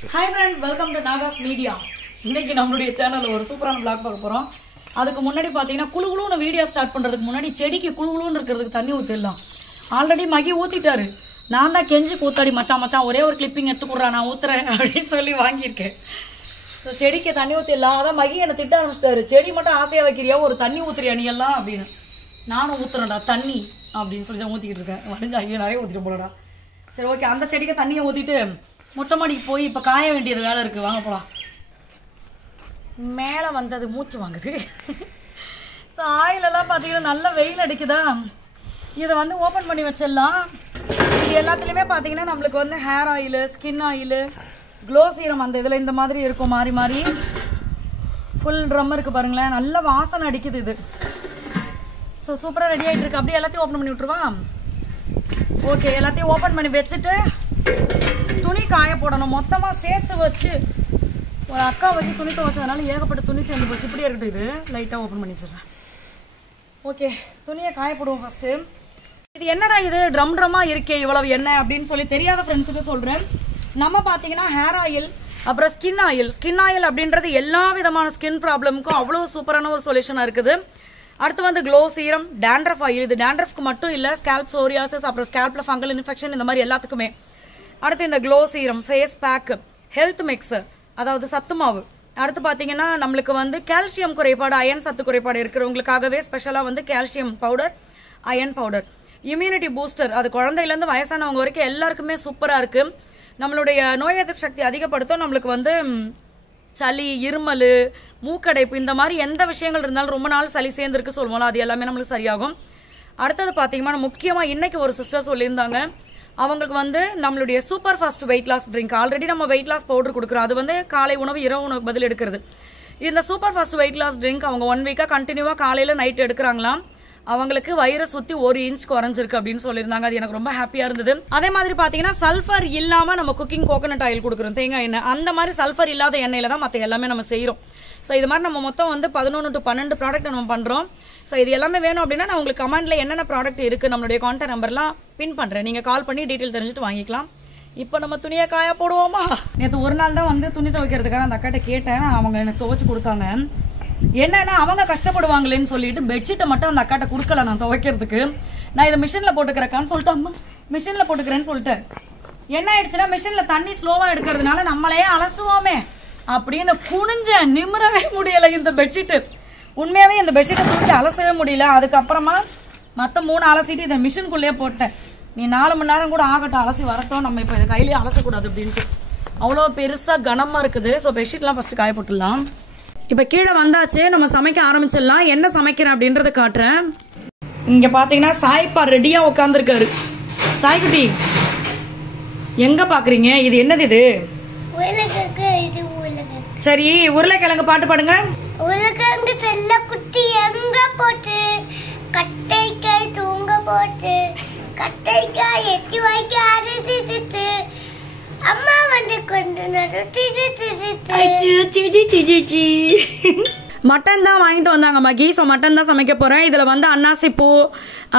Hi friends, welcome to Nagas Media. இன்னைக்கு நம்மளுடைய சேனல்ல ஒரு சூப்பரான vlog பார்க்க போறோம். அதுக்கு முன்னாடி பாத்தீங்கன்னா குளுகுளுன வீடியோ ஸ்டார்ட் பண்றதுக்கு முன்னாடி செடிக்கு குளுகுளுன்னு இருக்குறதுக்கு தண்ணி ஊத்திடலாம். ஆல்ரெடி மகி ஊத்திட்டாரு. நான் தான் கெஞ்சி கூத்தாடி மச்சான் ஒரே ஒரு கிளிப்பிங் எடுத்து குடுறா நான் ஊத்துறேன் அப்படினு சொல்லி வாங்கி இருக்கேன். சோ செடிக்கு தண்ணி ஊத்திடலாம். அத மகி என்ன திட்ட ஆரம்பிச்சிட்டாரு. செடி மட்டும் ஆசையா வைக்கிறியா ஒரு தண்ணி ஊத்துறியா நீ எல்லாம் அப்படினு. நானும் ஊத்துறேன்டா தண்ணி அப்படினு சொல்லி தான் ஊத்திட்டு இருக்கேன். வடிஞ்சா ஐயோ நிறைய ஊத்திட்டு போறடா. சரி ஓகே அந்த செடிக்கு தண்ணியை ஊத்திட்டு மொட்டை மாடிக்கு போய் இப்போ காய வேண்டியது வேலை இருக்குது வாங்க போகலாம். மேலே வந்தது மூச்சு வாங்குது. ஸோ ஆயிலெல்லாம் பார்த்தீங்கன்னா நல்ல வெயில் அடிக்குதா, இதை வந்து ஓப்பன் பண்ணி வச்சிடலாம். இது எல்லாத்துலேயுமே பார்த்தீங்கன்னா நம்மளுக்கு வந்து hair oil, skin oil, glow serum அந்த இதில் இந்த மாதிரி இருக்கும் மாறி மாறி. ஃபுல் ட்ரம் இருக்குது பாருங்களேன், நல்ல வாசனை அடிக்குது இது. ஸோ சூப்பராக ரெடி ஆகிட்டு இருக்கு. அப்படியே எல்லாத்தையும் ஓப்பன் பண்ணி விட்ருவான். ஓகே எல்லாத்தையும் ஓப்பன் பண்ணி வச்சுட்டு துணி காய போடணும். மொத்தமாக சேர்த்து வச்சு ஒரு அக்கா வச்சு துணி துவைச்சதுனால ஏகப்பட்ட துணி சேர்ந்து போச்சு. இப்படியே இருக்கட்டும், இது லைட்டாக ஓப்பன் பண்ணி வச்சிடுறேன். ஓகே துணியை காய போடுவோம் ஃபஸ்ட்டு. இது என்னடா இது ட்ரம்மாக இருக்கே இவ்வளவு என்ன அப்படின்னு சொல்லி தெரியாத ஃப்ரெண்ட்ஸுக்கு சொல்கிறேன். நம்ம பார்த்தீங்கன்னா ஹேர் ஆயில் அப்புறம் ஸ்கின் ஆயில் அப்படின்றது எல்லா விதமான ஸ்கின் ப்ராப்ளமுக்கும் அவ்வளோ சூப்பரான ஒரு சொல்யூஷனாக இருக்குது. அடுத்து வந்து க்ளோ சீரம், டேண்ட்ரஃப் ஆயில். இது டேண்ட்ரஃப்க்கு மட்டும் இல்லை, ஸ்கேல்ப் சோரியாசிஸ் அப்புறம் ஸ்கேல்பில் ஃபங்கல் இன்ஃபெக்ஷன் இந்த மாதிரி எல்லாத்துக்குமே. அடுத்து இந்த glow serum, face pack, health mixer அதாவது சத்து மாவு. அடுத்து பார்த்தீங்கன்னா நம்மளுக்கு வந்து கால்சியம் குறைபாடு, அயன் சத்து குறைபாடு இருக்கிறவங்களுக்காகவே ஸ்பெஷலாக வந்து calcium powder, iron powder, immunity booster. அது குழந்தையிலேருந்து வயசானவங்க வரைக்கும் எல்லாருக்குமே சூப்பராக இருக்குது. நம்மளுடைய நோய் எதிர்ப்பு சக்தி அதிகப்படுத்தும். நம்மளுக்கு வந்து சளி, இருமல், மூக்கடைப்பு இந்த மாதிரி எந்த விஷயங்கள் இருந்தாலும் ரொம்ப நாள் சளி சேர்ந்துருக்கு சொல்லுவோம், அது எல்லாமே நம்மளுக்கு சரியாகும். அடுத்தது பார்த்தீங்கன்னா முக்கியமாக இன்னைக்கு ஒரு சிஸ்டர் சொல்லியிருந்தாங்க, அவங்களுக்கு வந்து நம்மளுடைய super fast weight loss drink. Already நம்ம வெயிட் லாஸ் பவுடர் கொடுக்குறோம், அது வந்து காலை உணவு இரவு உணவுக்கு பதில் எடுக்கிறது. இந்த super fast weight loss drink அவங்க 1 வீக்காக கண்டினியூவாக காலையில் நைட் எடுக்கிறாங்களாம். அவங்களுக்கு வயிறை சுற்றி 1 இன்ச் குறைஞ்சிருக்கு அப்படின்னு சொல்லியிருந்தாங்க. அது எனக்கு ரொம்ப ஹாப்பியாக இருந்தது. அதே மாதிரி பார்த்தீங்கன்னா சல்ஃபர் இல்லாமல் நம்ம குக்கிங் கோகனட் ஆயில் கொடுக்குறோம், தேங்காய் எண்ணெய். அந்த மாதிரி சல்ஃபர் இல்லாத எண்ணெயில் தான் மற்ற எல்லாமே நம்ம செய்கிறோம். ஸோ இது மாதிரி நம்ம மொத்தம் வந்து 11 to 12 ப்ராடக்ட் நம்ம பண்ணுறோம். ஸோ இது எல்லாமே வேணும் அப்படின்னா நான் உங்களுக்கு கமெண்ட்டில் என்னென்ன ப்ராடக்ட் இருக்குது நம்மளுடைய கான்டாக்ட் நம்பர்லாம் பின் பண்ணுறேன். நீங்கள் கால் பண்ணி டீட்டெயில் தெரிஞ்சுட்டு வாங்கிக்கலாம். இப்போ நம்ம துணியை காய போடுவோமா? நேற்று ஒரு நாள் தான் வந்து துணி துவைக்கிறதுக்காக அந்த அக்காட்ட கேட்டேன். அவங்க எனக்கு துவைச்சி கொடுத்தாங்க. என்னன்னா அவங்க கஷ்டப்படுவாங்களேன்னு சொல்லிட்டு பெட்ஷீட்டை மட்டும் அந்த அக்காட்ட கொடுக்கல நான் துவைக்கிறதுக்கு. நான் இதை மிஷினில் போட்டுக்கிறேக்கான்னு சொல்லிட்டு அம்மா மிஷினில் போட்டுக்கிறேன்னு சொல்லிட்டேன். என்ன ஆயிடுச்சுன்னா மிஷினில் தண்ணி ஸ்லோவாக எடுக்கிறதுனால நம்மளையே அலசுவோமே அப்படின்னு குனிஞ்ச நிமிரவே முடியலை இந்த பெட்ஷீட்டு. உண்மையாகவே இந்த பெட்ஷீட்டை தூக்கி அலசவே முடியல. அதுக்கப்புறமா மற்ற 3 அலசிட்டு இதை மிஷின்குள்ளேயே போட்டேன். நீ 4 மணி நேரம் கூட ஆகட்டும், அலசி வரட்டும், நம்ம இப்போ இதை கையிலேயே அலசக்கூடாது அப்படின்ட்டு. அவ்வளோ பெருசாக கனமாக இருக்குது. ஸோ பெட்ஷீட்லாம் ஃபஸ்ட்டு காய போட்டுடலாம். இப்போ கீழே வந்தாச்சு, நம்ம சமைக்க ஆரம்பிச்சிடலாம். என்ன சமைக்கிறேன் அப்படின்றத காட்டுறேன். இங்கே பார்த்தீங்கன்னா சாய்ப்பா ரெடியாக உட்காந்துருக்காரு. சாய்குட்டி எங்கே பார்க்குறீங்க? இது என்னது இது? சரி உருளைக்கிழங்கு பாட்டு பாடுங்க. உருளைக்கிழங்கு செல்ல குட்டி எங்க போச்சு, கட்டைக்காய் தூங்க போச்சு, கட்டைக்காய் எட்டி வாய்க்க அரைச்சிட்டு அம்மா வந்து கொண்டு மட்டன் தான் வாங்கிட்டு வந்தாங்க மகி. ஸோ மட்டன் தான் சமைக்க போகிறேன். இதில் வந்து அன்னாசி பூ,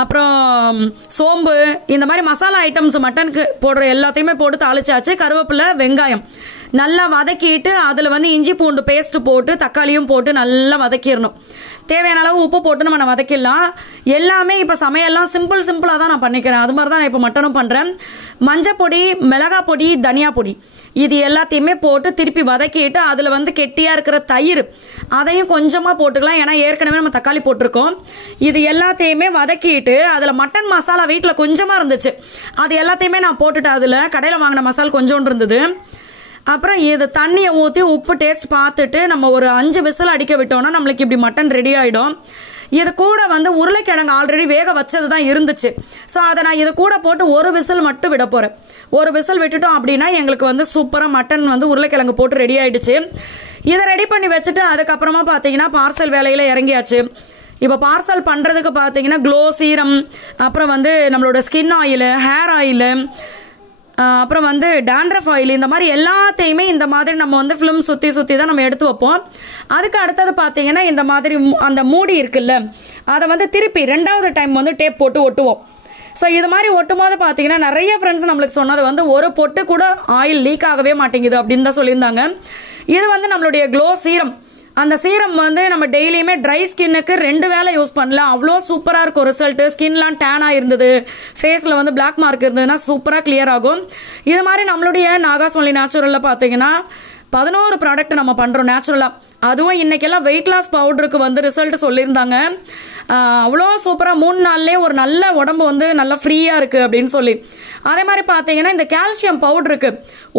அப்புறம் சோம்பு, இந்த மாதிரி மசாலா ஐட்டம்ஸ் மட்டனுக்கு போடுற எல்லாத்தையுமே போட்டு தாளிச்சாச்சு. கருவேப்பிலை, வெங்காயம் நல்லா வதக்கிட்டு அதில் வந்து இஞ்சி பூண்டு பேஸ்ட்டு போட்டு தக்காளியும் போட்டு நல்லா வதக்கிடணும். தேவையான அளவு உப்பு போட்டு நம்ம வதக்கிடலாம். எல்லாமே இப்போ சமையல்லாம் சிம்பிளாக தான் நான் பண்ணிக்கிறேன். அது மாதிரி தான் நான் இப்போ மட்டனும் பண்ணுறேன். மஞ்சள் பொடி, மிளகாய் பொடி, தனியா பொடி இது எல்லாத்தையுமே போட்டு திருப்பி வதக்கிட்டு அதில் வந்து கெட்டியாக இருக்கிற தயிர் அதையும் கொஞ்சமாக போட்டுக்கலாம். ஏன்னா ஏற்கனவே நம்ம தக்காளி போட்டிருக்கோம். இது எல்லாத்தையுமே வதக்கிட்டு அதில் மட்டன் மசாலா வீட்டில் கொஞ்சமாக இருந்துச்சு, அது எல்லாத்தையுமே நான் போட்டுட்டு அதில் கடையில் வாங்கின மசாலா கொஞ்சோண்டு இருந்தது. அப்புறம் இது தண்ணியை ஊற்றி உப்பு டேஸ்ட் பார்த்துட்டு நம்ம ஒரு 5 விசில் அடிக்க விட்டோம்னா நம்மளுக்கு இப்படி மட்டன் ரெடி ஆகிடும். இது கூட வந்து உருளைக்கிழங்கு ஆல்ரெடி வேக வச்சது தான் இருந்துச்சு. ஸோ அதை நான் இது கூட போட்டு 1 விசில் மட்டும் விட போகிறேன். 1 விசில் விட்டுட்டோம் அப்படின்னா எங்களுக்கு வந்து சூப்பராக மட்டன் வந்து உருளைக்கிழங்கு போட்டு ரெடி ஆகிடுச்சு. இதை ரெடி பண்ணி வச்சுட்டு அதுக்கப்புறமா பார்த்தீங்கன்னா பார்சல் வேலையில் இறங்கியாச்சு. இப்போ பார்சல் பண்ணுறதுக்கு பார்த்தீங்கன்னா க்ளோ சீரம், அப்புறம் வந்து நம்மளோட ஸ்கின் ஆயிலு, ஹேர் ஆயிலு, அப்புறம் வந்து டேண்ட்ரஃப் ஆயில், இந்த மாதிரி எல்லாத்தையுமே இந்த மாதிரி நம்ம வந்து ஃபிலிம் சுற்றி தான் நம்ம எடுத்து வைப்போம். அதுக்கு அடுத்தது பார்த்தீங்கன்னா இந்த மாதிரி அந்த மூடி இருக்குல்ல அதை வந்து திருப்பி 2வது டைம் வந்து டேப் போட்டு ஒட்டுவோம். ஸோ இது மாதிரி ஒட்டுமோது பார்த்தீங்கன்னா நிறைய ஃப்ரெண்ட்ஸ் நம்மளுக்கு சொன்னது வந்து ஒரு பொட்டு கூட ஆயில் லீக் ஆகவே மாட்டேங்குது அப்படின்னு தான் சொல்லியிருந்தாங்க. இது வந்து நம்மளுடைய க்ளோ சீரம். அந்த சீரம் வந்து நம்ம டெய்லியுமே ட்ரை ஸ்கின்னுக்கு 2 வேளை யூஸ் பண்ணலாம். அவ்வளோ சூப்பராக இருக்கும் ரிசல்ட்டு. ஸ்கின்லாம் டேனாக இருந்தது, ஃபேஸில் வந்து பிளாக் மார்க் இருந்ததுன்னா சூப்பராக கிளியர் ஆகும். இது மாதிரி நம்மளுடைய நாகாஸ் ஒன்லி நேச்சுரலில் பார்த்தீங்கன்னா 11 ப்ராடக்ட் நம்ம பண்ணுறோம் நேச்சுரலாக. அதுவும் இன்றைக்கெல்லாம் வெயிட் லாஸ் பவுடருக்கு வந்து ரிசல்ட் சொல்லியிருந்தாங்க. அவ்வளோ சூப்பராக 3 நாள்லேயே ஒரு நல்ல உடம்பு வந்து நல்லா ஃப்ரீயாக இருக்குது அப்படின்னு சொல்லி. அதே மாதிரி பார்த்தீங்கன்னா இந்த கால்சியம் பவுடருக்கு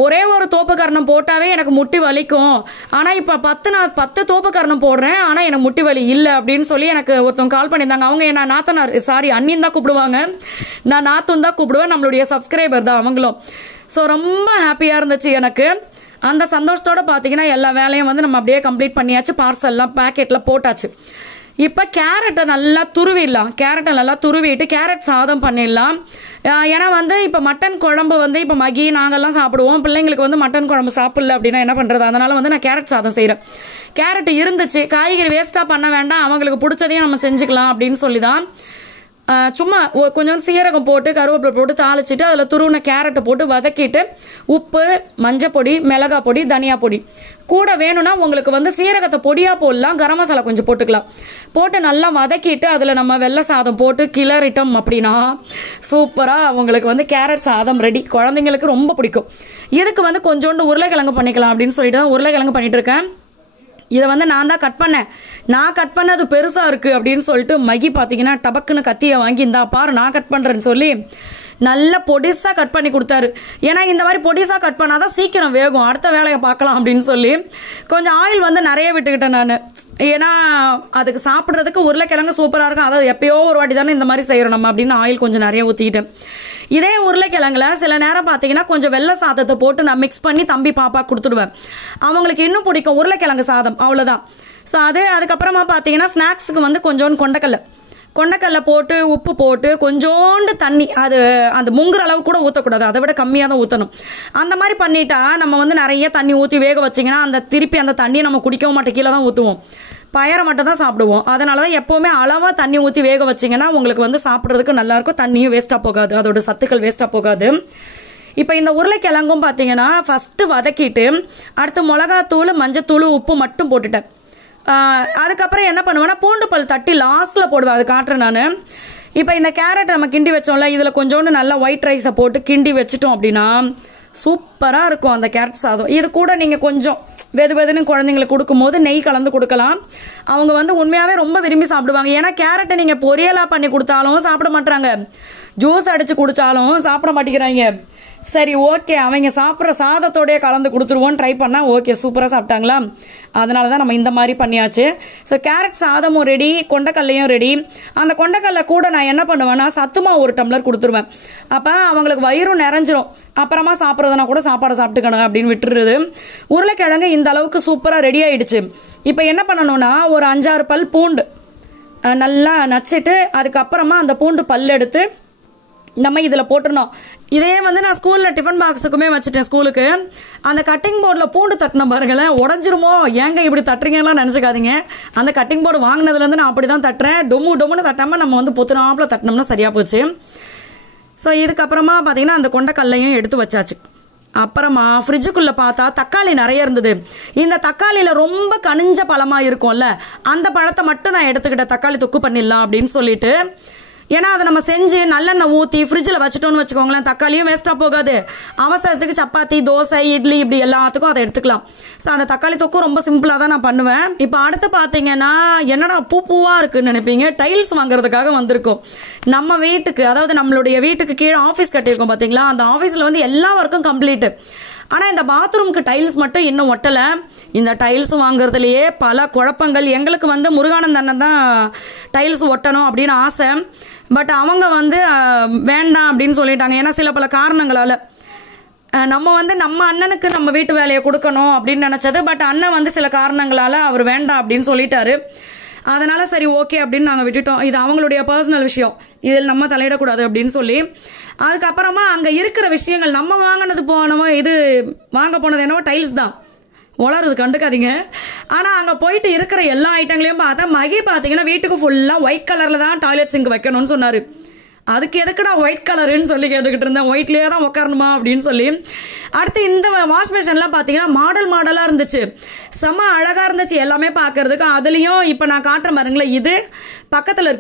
ஒரே ஒரு தோப்புக்கரணம் போட்டாவே எனக்கு முட்டி வலிக்கும். ஆனால் இப்போ 10 தோப்புக்கரணம் போடுறேன், ஆனால் எனக்கு முட்டி வலி இல்லை அப்படின்னு சொல்லி எனக்கு ஒருத்தவங்க கால் பண்ணியிருந்தாங்க. அவங்க என்ன நாத்தனார், சாரி அண்ணின்னு தான் கூப்பிடுவாங்க, நான் நாத்துன்னு தான் கூப்பிடுவேன், நம்மளுடைய சப்ஸ்கிரைபர் தான் அவங்களும். ஸோ ரொம்ப ஹாப்பியாக இருந்துச்சு எனக்கு. அந்த சந்தோஷத்தோடு பார்த்தீங்கன்னா எல்லா வேலையும் வந்து நம்ம அப்படியே கம்ப்ளீட் பண்ணியாச்சு. பார்சல்லாம் பேக்கெட்டில் போட்டாச்சு. இப்போ கேரட்டை நல்லா துருவிடலாம். கேரட்டை நல்லா துருவிட்டு கேரட் சாதம் பண்ணிடலாம். ஏன்னா வந்து இப்போ மட்டன் குழம்பு வந்து இப்போ மகி நாங்கள்லாம் சாப்பிடுவோம். பிள்ளைங்களுக்கு வந்து மட்டன் குழம்பு சாப்பிடல அப்படின்னா என்ன பண்ணுறது? அதனால் வந்து நான் கேரட் சாதம் செய்கிறேன். கேரட் இருந்துச்சு, காய்கறி வேஸ்ட்டாக பண்ண வேண்டாம், அவங்களுக்கு பிடிச்சதையும் நம்ம செஞ்சுக்கலாம் அப்படின்னு சொல்லி தான் சும்மா கொஞ்சம் சீரகம் போட்டு கருவேப்பிலை போட்டு தாளிச்சிட்டு அதில் துருவின கேரட்டை போட்டு வதக்கிட்டு உப்பு, மஞ்சள் பொடி, மிளகாய் பொடி, தனியா பொடி கூட வேணும்னா உங்களுக்கு வந்து சீரகத்தை பொடியாக போடலாம், கரம் மசாலா கொஞ்சம் போட்டுக்கலாம். போட்டு நல்லா வதக்கிட்டு அதில் நம்ம வெள்ளை சாதம் போட்டு கிளறிட்டோம் அப்படின்னா சூப்பராக உங்களுக்கு வந்து கேரட் சாதம் ரெடி. குழந்தைங்களுக்கு ரொம்ப பிடிக்கும். இதுக்கு வந்து கொஞ்சோண்டு உருளைக்கிழங்கு பண்ணிக்கலாம் அப்படின்னு சொல்லிட்டு தான் உருளைக்கிழங்கு பண்ணிட்டு இருக்கேன். இதை வந்து நான் தான் கட் பண்ணேன். நான் கட் பண்ணது பெருசாக இருக்குது அப்படின்னு சொல்லிட்டு மகி பார்த்தீங்கன்னா டபக்குன்னு கத்தியை வாங்கி இந்தா பாரு நான் கட் பண்ணுறேன்னு சொல்லி நல்ல பொடிசாக கட் பண்ணி கொடுத்தாரு. ஏன்னா இந்த மாதிரி பொடிசாக கட் பண்ணால் தான் சீக்கிரம் வேகும், அடுத்த வேலையை பார்க்கலாம் அப்படின்னு சொல்லி கொஞ்சம் ஆயில் வந்து நிறைய விட்டுக்கிட்டேன் நான். ஏன்னா அதுக்கு சாப்பிட்றதுக்கு உருளைக்கிழங்கு சூப்பராக இருக்கும். அதாவது எப்பயோ ஒரு வாட்டி தானே இந்த மாதிரி செய்கிறோம் நம்ம அப்படின்னு ஆயில் கொஞ்சம் நிறைய ஊற்றிக்கிட்டேன். இதே உருளைக்கிழங்குல சில நேரம் பார்த்தீங்கன்னா கொஞ்சம் வெள்ளை சாதத்தை போட்டு நான் மிக்ஸ் பண்ணி தம்பி பாப்பா கொடுத்துடுவேன். அவங்களுக்கு இன்னும் பிடிக்கும் உருளைக்கிழங்கு சாதம், அவ்வளோதான். ஸோ அதுக்கப்புறமா பார்த்தீங்கன்னா ஸ்நாக்ஸுக்கு வந்து கொஞ்சோண்டு கொண்டைக்கடலை போட்டு உப்பு போட்டு கொஞ்சோண்டு தண்ணி, அது அந்த முங்குற அளவு கூட ஊற்றக்கூடாது, அதை விட கம்மியாக தான் ஊற்றணும். அந்த மாதிரி பண்ணிட்டா நம்ம வந்து நிறைய தண்ணி ஊற்றி வேக வச்சிங்கன்னா அந்த திருப்பி அந்த தண்ணியை நம்ம குடிக்கவும் மாட்டோம், கீழே தான் ஊற்றுவோம், பயரை மட்டும் தான் சாப்பிடுவோம். அதனால தான் எப்போவுமே அளவாக தண்ணி ஊற்றி வேக வச்சிங்கன்னா உங்களுக்கு வந்து சாப்பிட்றதுக்கு நல்லாயிருக்கும், தண்ணியும் வேஸ்ட்டாக போகாது, அதோட சத்துக்கள் வேஸ்ட்டாக போகாது. இப்போ இந்த உருளைக்கிழங்கும் பார்த்தீங்கன்னா ஃபஸ்ட்டு வதக்கிட்டு அடுத்து மிளகாத்தூள், மஞ்சத்தூள், உப்பு மட்டும் போட்டுட்டேன். அதுக்கப்புறம் என்ன பண்ணுவேன்னா பூண்டு பல் தட்டி லாஸ்ட்டில் போடுவேன், அது காட்டுறேன் நான். இப்போ இந்த கேரட் நம்ம கிண்டி வச்சோம்ல, இதில் கொஞ்சோண்டு நல்லா ஒயிட் ரைஸை போட்டு கிண்டி வச்சிட்டோம் அப்படின்னா சூப்பராக இருக்கும் அந்த கேரட் சாதம். இது கூட நீங்கள் கொஞ்சம் வெதுன்னு குழந்தைங்களுக்கு கொடுக்கும்போது நெய் கலந்து கொடுக்கலாம். அவங்க வந்து உண்மையாகவே ரொம்ப விரும்பி சாப்பிடுவாங்க. ஏன்னா கேரட்டை நீங்கள் பொரியலாக பண்ணி கொடுத்தாலும் சாப்பிட மாட்டுறாங்க, ஜூஸ் அடித்து குடித்தாலும் சாப்பிட மாட்டேங்கிறாங்க. சரி ஓகே, அவங்க சாப்பிட்ற சாதத்தோடைய கலந்து கொடுத்துருவோன்னு ட்ரை பண்ணால் ஓகே சூப்பராக சாப்பிட்டாங்களா. அதனால தான் நம்ம இந்த மாதிரி பண்ணியாச்சு. ஸோ கேரட் சாதமும் ரெடி, கொண்டைக்கல்லையும் ரெடி. அந்த கொண்டைக்கல்லை கூட நான் என்ன பண்ணுவேன்னா சத்துமாவு 1 டம்ளர் கொடுத்துருவேன். அப்போ அவங்களுக்கு வயிறும் நிறைஞ்சிரும், அப்புறமா சாப்பிட்றதுனா கூட சாப்பாடை சாப்பிட்டுக்கணும் அப்படின்னு விட்டுருது. உருளைக்கிழங்கு இந்த அளவுக்கு சூப்பராக ரெடி ஆகிடுச்சு. இப்போ என்ன பண்ணணும்னா ஒரு 5-6 பல் பூண்டு நல்லா நச்சிட்டு அதுக்கப்புறமா அந்த பூண்டு பல் எடுத்து நம்ம இதில் போட்டுருந்தோம். இதே வந்து நான் ஸ்கூலில் டிஃபன் பாக்ஸுக்குமே வச்சுட்டேன். ஸ்கூலுக்கு அந்த கட்டிங் போர்டில் பூண்டு தட்டின பாருங்களேன், உடஞ்சிருமோ ஏங்க இப்படி தட்டுறீங்கலாம் நினச்சிக்காதீங்க. அந்த கட்டிங் போர்டு வாங்கினதுலேருந்து நான் அப்படி தான் தட்டுறேன். டொம்முன்னு தட்டாமல் நம்ம வந்து பொத்துனாப்பில் தட்டினோம்னா சரியாக போச்சு. ஸோ இதுக்கப்புறமா பார்த்தீங்கன்னா அந்த கொண்டைக்கல்லையும் எடுத்து வச்சாச்சு. அப்புறமா ஃப்ரிட்ஜுக்குள்ளே பார்த்தா தக்காளி நிறைய இருந்தது. இந்த தக்காளியில் ரொம்ப கனிஞ்ச பழமாக இருக்கும்ல, அந்த பழத்தை மட்டும் நான் எடுத்துக்கிட்டேன், தக்காளி தொக்கு பண்ணிடலாம் அப்படின்னு சொல்லிட்டு. ஏன்னா அதை நம்ம செஞ்சு நல்லெண்ணெய் ஊற்றி ஃப்ரிட்ஜில் வச்சுட்டோன்னு வச்சுக்கோங்களேன், தக்காளியும் வேஸ்ட்டாக போகாது, அவசரத்துக்கு சப்பாத்தி, தோசை, இட்லி இப்படி எல்லாத்துக்கும் அதை எடுத்துக்கலாம். ஸோ அந்த தக்காளி தொக்கும் ரொம்ப சிம்பிளாக தான் நான் பண்ணுவேன். இப்போ அடுத்து பார்த்தீங்கன்னா என்னடா பூவாக இருக்குன்னு நினைப்பீங்க, டைல்ஸ் வாங்குறதுக்காக வந்திருக்கோம் நம்ம வீட்டுக்கு. அதாவது நம்மளுடைய வீட்டுக்கு கீழே ஆஃபீஸ் கட்டியிருக்கோம் பார்த்தீங்களா, அந்த ஆஃபீஸில் வந்து எல்லா ஒர்க்கும் கம்ப்ளீட்டு. ஆனால் இந்த பாத்ரூமுக்கு டைல்ஸ் மட்டும் இன்னும் ஒட்டலை. இந்த டைல்ஸ் வாங்குறதுலையே பல குழப்பங்கள். எங்களுக்கு வந்து முருகானந்த அண்ணன் தான் டைல்ஸ் ஒட்டணும் அப்படின்னு ஆசை, பட் அவங்க வந்து வேண்டாம் அப்படின்னு சொல்லிட்டாங்க. ஏன்னா சில பல காரணங்களால் நம்ம வந்து நம்ம அண்ணனுக்கு நம்ம வீட்டு வேலையை கொடுக்கணும் அப்படின்னு நினச்சது, பட் அண்ணன் வந்து சில காரணங்களால் அவர் வேண்டாம் அப்படின்னு சொல்லிட்டாரு. அதனால சரி ஓகே அப்படின்னு நாங்கள் விட்டுட்டோம். இது அவங்களுடைய பர்சனல் விஷயம், இதில் நம்ம தலையிடக்கூடாது அப்படின்னு சொல்லி. அதுக்கப்புறமா அங்கே இருக்கிற விஷயங்கள் நம்ம வாங்க போனது என்னவோ டைல்ஸ் தான், வளருது கண்டுக்காதீங்க. ஆனால் அங்கே போயிட்டு இருக்கிற எல்லா ஐட்டங்களையும் பார்த்தா மகி பார்த்தீங்கன்னா வீட்டுக்கு ஃபுல்லாக ஒயிட் கலரில் தான் டாய்லெட் சிங்க் வைக்கணும்னு சொன்னார். அதுக்கு எதுக்குடா ஒயிட் கலருன்னு சொல்லி கேட்டுக்கிட்டு இருந்தேன். ஒயிட்லேயே தான் உட்காரணுமா அப்படின்னு சொல்லி. அடுத்து இந்த வாஷ் மிஷின்லாம் பார்த்தீங்கன்னா மாடலாக இருந்துச்சு, செம்ம அழகாக இருந்துச்சு எல்லாமே பார்க்கறதுக்கு. அதுலேயும் இப்போ நான் காட்டுற பாருங்களேன், இது பக்கத்தில்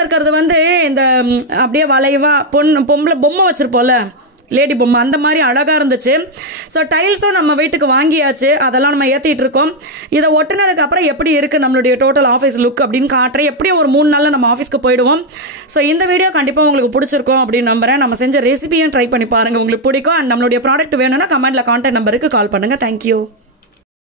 இருக்கிறது வந்து இந்த அப்படியே வளைவா பொம்பளை பொம்மை வச்சுருப்போம்ல, லேடி பொம்மை, அந்த மாதிரி அழகாக இருந்துச்சு. ஸோ டைல்ஸும் நம்ம வீட்டுக்கு வாங்கியாச்சு, அதெல்லாம் நம்ம ஏற்றிட்டு இருக்கோம். இதை ஒட்டுனதுக்கு அப்புறம் எப்படி இருக்குது நம்மளுடைய டோட்டல் ஆஃபீஸ் லுக் அப்படின்னு காட்டுறேன். எப்படியும் ஒரு 3 நாளில் நம்ம ஆஃபீஸ்க்கு போயிடுவோம். ஸோ இந்த வீடியோ கண்டிப்பாக உங்களுக்கு பிடிச்சிருக்கும் அப்படின்னு நம்புறேன். நம்ம செஞ்ச ரெசிபியும் ட்ரை பண்ணி பாருங்கள், உங்களுக்கு பிடிக்கும். அண்ட் நம்மளுடைய ப்ராடக்ட் வேணும்னா கமெண்ட்டில் கான்டாக்ட் நம்பருக்கு கால் பண்ணுங்கள். தேங்க்யூ.